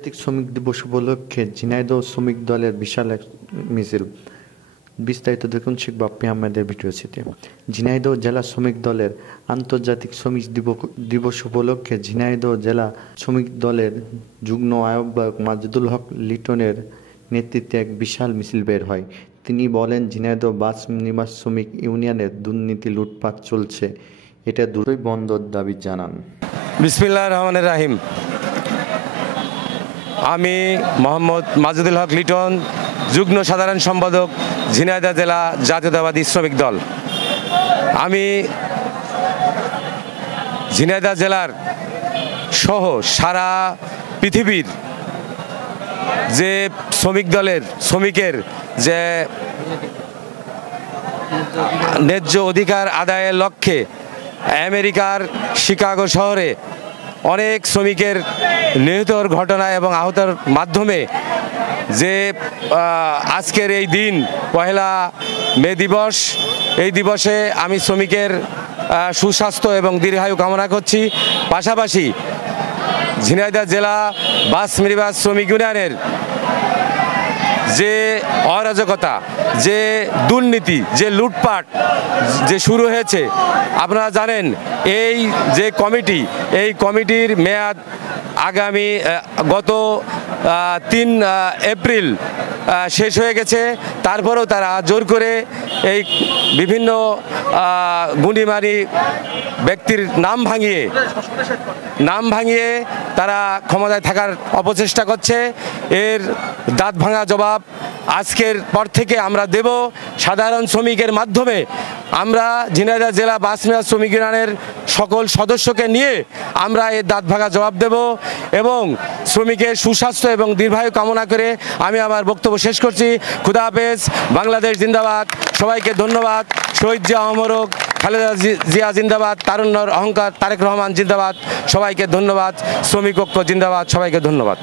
আন্তর্জাতিক শ্রমিক দিবস উপলক্ষে ঝিনাইদহ শ্রমিক দলের বিশাল এক মিছিল। বিস্তারিত দেখুন শেখ বাপ্পি আহমেদের ভিডিওচিতে। ঝিনাইদহ জেলা শ্রমিক দলের আন্তর্জাতিক শ্রমিক দিবস উপলক্ষে ঝিনাইদহ জেলা শ্রমিক দলের যুগ্ম আহ্বায়ক মাজেদুল হক লিটনের নেতৃত্বে এক বিশাল মিছিল বের হয়। তিনি বলেন, ঝিনাইদহ বাস নিবাস শ্রমিক ইউনিয়নের দুর্নীতি লুটপাট চলছে, এটা দ্রুতই বন্ধর দাবি জানান। বিসমিল্লাহির রহমানির রহিম। আমি মোহাম্মদ মাজেদুল হক লিটন, যুগ্ম সাধারণ সম্পাদক, ঝিনাইদহ জেলা জাতীয়তাবাদী শ্রমিক দল। আমি ঝিনাইদহ জেলার সহ সারা পৃথিবীর যে শ্রমিক দলের শ্রমিকের যে ন্যায্য অধিকার আদায়ের লক্ষ্যে আমেরিকার শিকাগো শহরে অনেক শ্রমিকের নিহতর ঘটনা এবং আহতর মাধ্যমে যে আজকের এই দিন পহেলা মে দিবস, এই দিবসে আমি শ্রমিকের সুস্বাস্থ্য এবং দীর্ঘায়ু কামনা করছি। পাশাপাশি ঝিনাইদহ জেলা বাস নিবাস শ্রমিক ইউনিয়নের যে অরাজকতা, যে দুর্নীতি, যে লুটপাট যে শুরু হয়েছে, আপনারা জানেন এই যে কমিটি, এই কমিটির মেয়াদ আগামী গত 3 এপ্রিল শেষ হয়ে গেছে। তারপরেও তারা জোর করে এই বিভিন্ন গুণীমানী ব্যক্তির নাম ভাঙিয়ে তারা ক্ষমতায় থাকার অপচেষ্টা করছে। এর দাঁত ভাঙা জবাব আজকের পর থেকে আমরা দেব। সাধারণ শ্রমিকের মাধ্যমে আমরা ঝিনাইদহ জেলা বাস নিবাস শ্রমিক ইউনিয়নের সকল সদস্যকে নিয়ে আমরা এর দাঁত ভাঙা জবাব দেব এবং শ্রমিকের সুস্বাস্থ্য এবং দীর্ঘায়ু কামনা করে আমি আমার বক্তব্য শেষ করছি। খুদা হাফেজ। বাংলাদেশ জিন্দাবাদ। সবাইকে ধন্যবাদ। শহীদ জিয়া অমরক, খালেদা জিয়া জিন্দাবাদ, তারুণ্যর অহংকার তারেক রহমান জিন্দাবাদ। সবাইকে ধন্যবাদ। শ্রমিক ঐক্য জিন্দাবাদ। সবাইকে ধন্যবাদ।